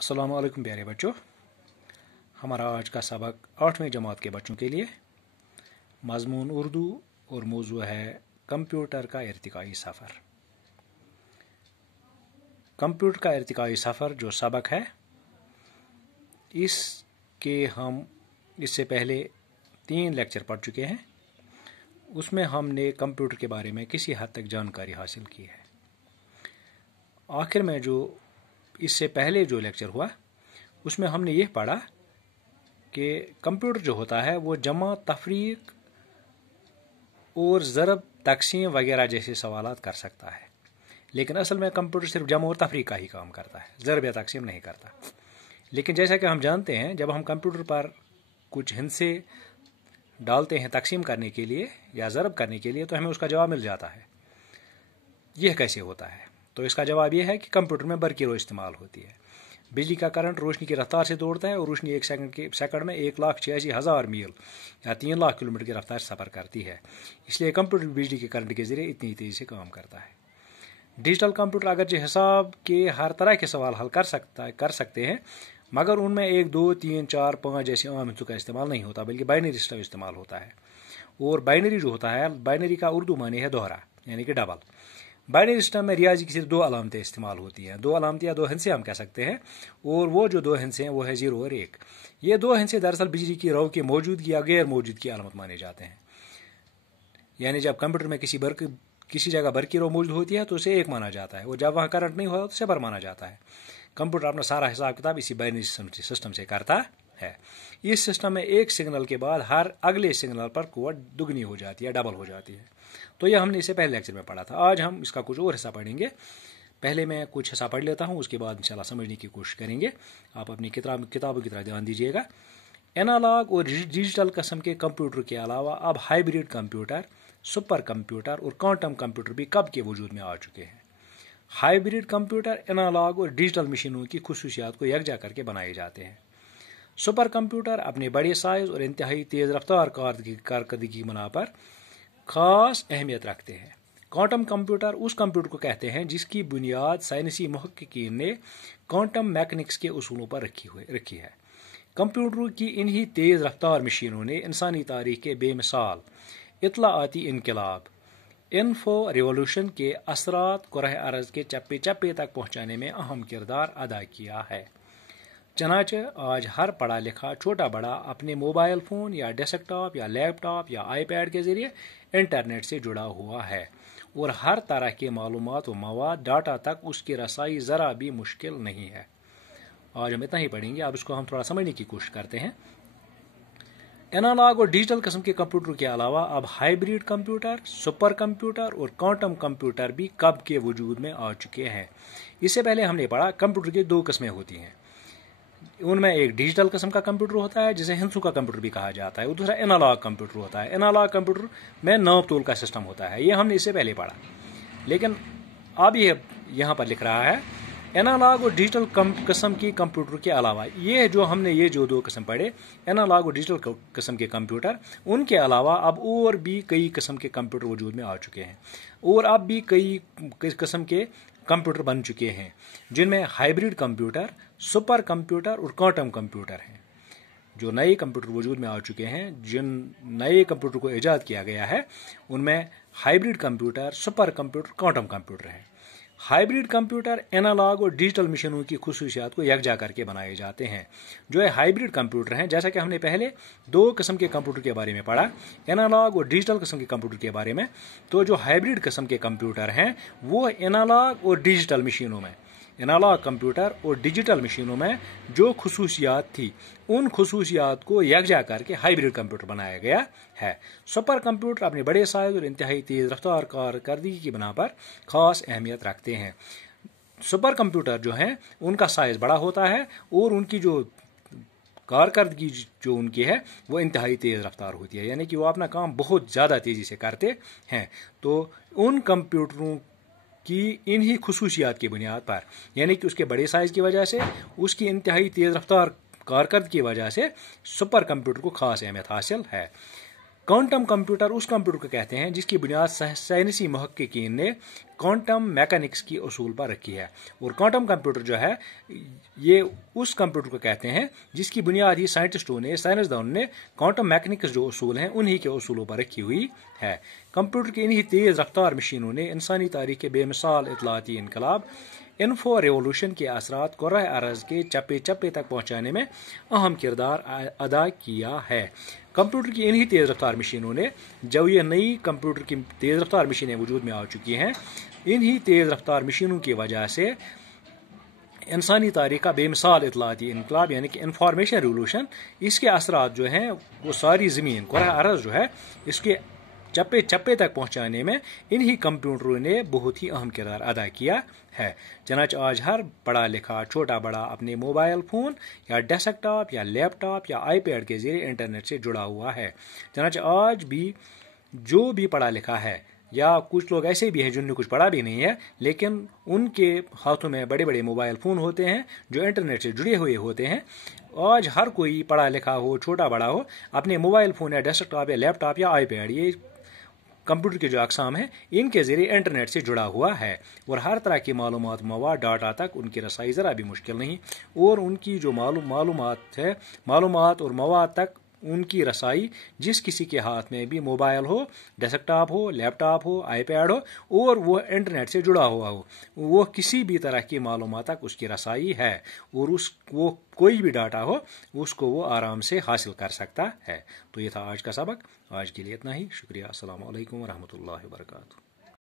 अस्सलाम वालेकुम प्यारे बच्चों। हमारा आज का सबक 8वीं जमात के बच्चों के लिए मज़मून उर्दू और मौजू है कंप्यूटर का इर्तिकाई सफ़र। कंप्यूटर का इर्तिकाई सफ़र जो सबक है इसके हम इससे पहले 3 लेक्चर पढ़ चुके हैं। उसमें हमने कंप्यूटर के बारे में किसी हद तक जानकारी हासिल की है। आखिर में जो इससे पहले जो लेक्चर हुआ उसमें हमने ये पढ़ा कि कंप्यूटर जो होता है वो जमा तफरीक और ज़रब तकसीम वगैरह जैसे सवालात कर सकता है, लेकिन असल में कंप्यूटर सिर्फ जमा और तफरीक का ही काम करता है, ज़रब या तकसीम नहीं करता। लेकिन जैसा कि हम जानते हैं जब हम कंप्यूटर पर कुछ हिंसे डालते हैं तकसीम करने के लिए या ज़रब करने के लिए तो हमें उसका जवाब मिल जाता है। यह कैसे होता है? तो इसका जवाब यह है कि कंप्यूटर में बरक़ी इस्तेमाल होती है। बिजली का करंट रोशनी की रफ्तार से दौड़ता है और रोशनी एक सेकंड में 1,86,000 मील या 3 लाख किलोमीटर की रफ्तार से सफ़र करती है। इसलिए कंप्यूटर बिजली के करंट के ज़रिए इतनी तेज़ी से काम करता है। डिजिटल कंप्यूटर अगरचे हिसाब के हर तरह के सवाल हल कर सकते हैं, मगर उनमें 1, 2, 3, 4, 5 जैसे आम हिस्सों का इस्तेमाल नहीं होता, बल्कि बाइनरी सिस्टम इस्तेमाल होता है। और बाइनरी जो होता है, बाइनरी का उर्दू माने है दोहरा, यानी कि डबल। बाइनरी सिस्टम में रियाजी की सिर्फ 2 अलामतें इस्तेमाल होती हैं। 2 अलामतें या 2 हिस्से हम कह सकते हैं, और वो जो 2 हिस्से हैं वो है 0 और 1। ये 2 हिस्से दरअसल बिजली की रौ की मौजूदगी या गैर मौजूदगी की अलामत माने जाते हैं। यानी जब कंप्यूटर में किसी जगह बरक़ी रौ मौजूद होती है तो उसे 1 माना जाता है, और जब वहाँ करंट नहीं होता तो 0 माना जाता है। कंप्यूटर अपना सारा हिसाब किताब इसी बाइनरी सिस्टम से करता है। इस सिस्टम में एक सिग्नल के बाद हर अगले सिग्नल पर कुव्वत दुगनी हो जाती है, डबल हो जाती है। तो यह हमने इसे पहले लेक्चर में पढ़ा था। आज हम इसका कुछ और हिस्सा पढ़ेंगे। पहले मैं कुछ हिस्सा पढ़ लेता हूँ, उसके बाद इंशाल्लाह समझने की कोशिश करेंगे। आप अपनी किताबों की तरह ध्यान दीजिएगा। एनालॉग और डिजिटल किस्म के कंप्यूटर के अलावा अब हाइब्रिड कंप्यूटर, सुपर कंप्यूटर और क्वांटम कंप्यूटर भी कब के वजूद में आ चुके हैं। हाइब्रिड कंप्यूटर एनालॉग और डिजिटल मशीनों की खुसूसियात को यकजा करके बनाए जाते हैं। सुपर कंप्यूटर अपने बड़े साइज और इंतहाई तेज़ रफ्तार कारकर्दगी की बना पर खास अहमियत रखते हैं। क्वांटम कंप्यूटर उस कंप्यूटर को कहते हैं जिसकी बुनियाद साइंसी मुहक्किकीन ने क्वांटम मैकेनिक्स के उसूलों पर रखी है। कंप्यूटरों की इन्हीं तेज़ रफ्तार मशीनों ने इंसानी तारीख के बेमिसाल इत्तलाआती इनकलाब, इन्फो रिवॉल्यूशन के असरात कुरह अर्ज़ के चप्पे चप्पे तक पहुँचाने में अहम किरदार अदा किया है। चनाचे आज हर पढ़ा लिखा छोटा बड़ा अपने मोबाइल फ़ोन या डेस्कटॉप या लैपटॉप या आईपैड के ज़रिए इंटरनेट से जुड़ा हुआ है, और हर तरह के मालूमात व मवाद डाटा तक उसकी रसाई ज़रा भी मुश्किल नहीं है। आज हम इतना ही पढ़ेंगे, अब इसको हम थोड़ा समझने की कोशिश करते हैं। एनालॉग और डिजिटल किस्म के कंप्यूटर के अलावा अब हाइब्रिड कंप्यूटर, सुपर कंप्यूटर और क्वांटम कंप्यूटर भी कब के वजूद में आ चुके हैं। इससे पहले हमने पढ़ा कंप्यूटर की 2 किस्में होती हैं। उनमें एक डिजिटल किस्म का कंप्यूटर होता है जिसे हिंसू का कंप्यूटर भी कहा जाता है, और दूसरा एनालॉग कंप्यूटर होता है। एनालॉग कंप्यूटर में नाप तोल का सिस्टम होता है। ये हमने इससे पहले पढ़ा, लेकिन अब ये यहाँ पर लिख रहा है एनालॉग और डिजिटल किस्म की कंप्यूटर के अलावा ये जो 2 किस्म पढ़े, एनालॉग और डिजिटल किस्म के कंप्यूटर, उनके अलावा अब और भी कई किस्म के कंप्यूटर वजूद में आ चुके हैं, और अब भी कई किस्म के कंप्यूटर बन चुके हैं जिनमें हाइब्रिड कंप्यूटर, सुपर कंप्यूटर और क्वांटम कंप्यूटर हैं। जो नए कंप्यूटर वजूद में आ चुके हैं, जिन नए कंप्यूटर को ईजाद किया गया है, उनमें hybrid computer, super computer, quantum computer हैं। हाइब्रिड कंप्यूटर एनालॉग और डिजिटल मशीनों की खुसूसियात को यकजा करके बनाए जाते हैं। जो है हाइब्रिड कंप्यूटर हैं, जैसा कि हमने पहले 2 किस्म के कंप्यूटर के बारे में पढ़ा, एनालॉग और डिजिटल किस्म के कंप्यूटर के बारे में। तो जो हाइब्रिड किस्म के कंप्यूटर हैं वो एनालॉग और डिजिटल मशीनों में, एनालॉग कंप्यूटर और डिजिटल मशीनों में जो खुसूसियात थी उन खुसूसियात को यकजा करके हाइब्रिड कंप्यूटर बनाया गया है। सुपर कंप्यूटर अपने बड़े साइज और इंतहाई तेज़ रफ्तार कारकर्दगी की बना पर खास अहमियत रखते हैं। सुपर कंप्यूटर जो हैं उनका साइज बड़ा होता है और उनकी जो कारकर्दगी जो उनकी है वो इंतहाई तेज़ रफ्तार होती है, यानी कि वो अपना काम बहुत ज़्यादा तेज़ी से करते हैं। तो उन कंप्यूटरों की इन्हीं खुसूसियात की बुनियाद पर, यानी कि उसके बड़े साइज की वजह से, उसकी इंतहाई तेज़ रफ्तार कारकर्दगी की वजह से सुपर कंप्यूटर को खास अहमियत हासिल है। کوانٹم کمپیوٹر اس کمپیوٹر کو کہتے ہیں جس کی بنیاد سائنسی محققین نے کوانٹم میکینکس کی اصول پر رکھی ہے، اور کوانٹم کمپیوٹر جو ہے یہ اس کمپیوٹر کو کہتے ہیں جس کی بنیاد ہی سائنٹسٹوں نے، سائنسدانوں نے کوانٹم میکینکس جو اصول ہیں انہی کے اصولوں پر رکھی ہوئی ہے۔ کمپیوٹر کی انہی تیز رفتار مشینوں نے انسانی تاریخ کے بے مثال اطلاعاتی انقلاب انفو ریولوشن کے اثرات کرۂ ارض کے چپے چپے تک پہنچانے میں اہم کردار ادا کیا ہے۔ کمپیوٹر کی انہی تیز رفتار مشینوں نے، جب یہ نئی کمپیوٹر کی تیز رفتار مشینیں وجود میں آ چکی ہیں، انہی تیز رفتار مشینوں کی وجہ سے انسانی تاریخ کا بے مثال اطلاعاتی انقلاب یعنی کہ انفارمیشن ریولوشن، اس کے اثرات جو ہیں وہ ساری زمین کرۂ ارض جو ہے اس کے چپے چپے تک پہنچانے میں انہی کمپیوٹروں نے بہت ہی اہم کردار ادا کیا ہے۔ چنانچہ آج ہر پڑھا لکھا چھوٹا بڑا اپنے موبائل فون یا ڈیسک ٹاپ یا لیپ ٹاپ یا آئی پیڈ کے ذریعے انٹرنیٹ سے جڑا ہوا ہے۔ چنانچہ آج بھی جو بھی پڑھا لکھا ہے، یا کچھ لوگ ایسے بھی ہیں جن نے کچھ پڑھا بھی نہیں ہے لیکن ان کے ہاتھوں میں بڑے بڑے موبائل فون ہوتے ہیں جو انٹرنیٹ سے جڑے ہوئے ہوتے ہیں، آج ہر کوئی پڑھا لکھا ہو، چھوٹا بڑا ہو، اپنے موبائل فون یا ڈیسک ٹاپ یا لیپ ٹاپ یا آئی پیڈ، یہ کمپیوٹر کے جو اقسام ہیں ان کے ذریعے انٹرنیٹ سے جڑا ہوا ہے، اور ہر طرح کی معلومات، مواد، ڈاٹا تک ان کی رسائی ذرا بھی مشکل نہیں، اور ان کی جو معلومات اور مواد تک ان کی رسائی جس کسی کے ہاتھ میں بھی موبائل ہو، ڈیسک ٹاپ ہو، لیپ ٹاپ ہو، آئی پیڈ ہو اور وہ انٹرنیٹ سے جڑا ہوا ہو، وہ کسی بھی طرح کی معلومات تک اس کی رسائی ہے، اور وہ کوئی بھی ڈاٹا ہو اس کو وہ آرام سے حاصل کر سکتا ہے۔ تو یہ تھا آج کا سبق، آج کے لیے اتنا ہی، شکریہ، السلام علیکم ورحمۃ اللہ وبرکاتہ۔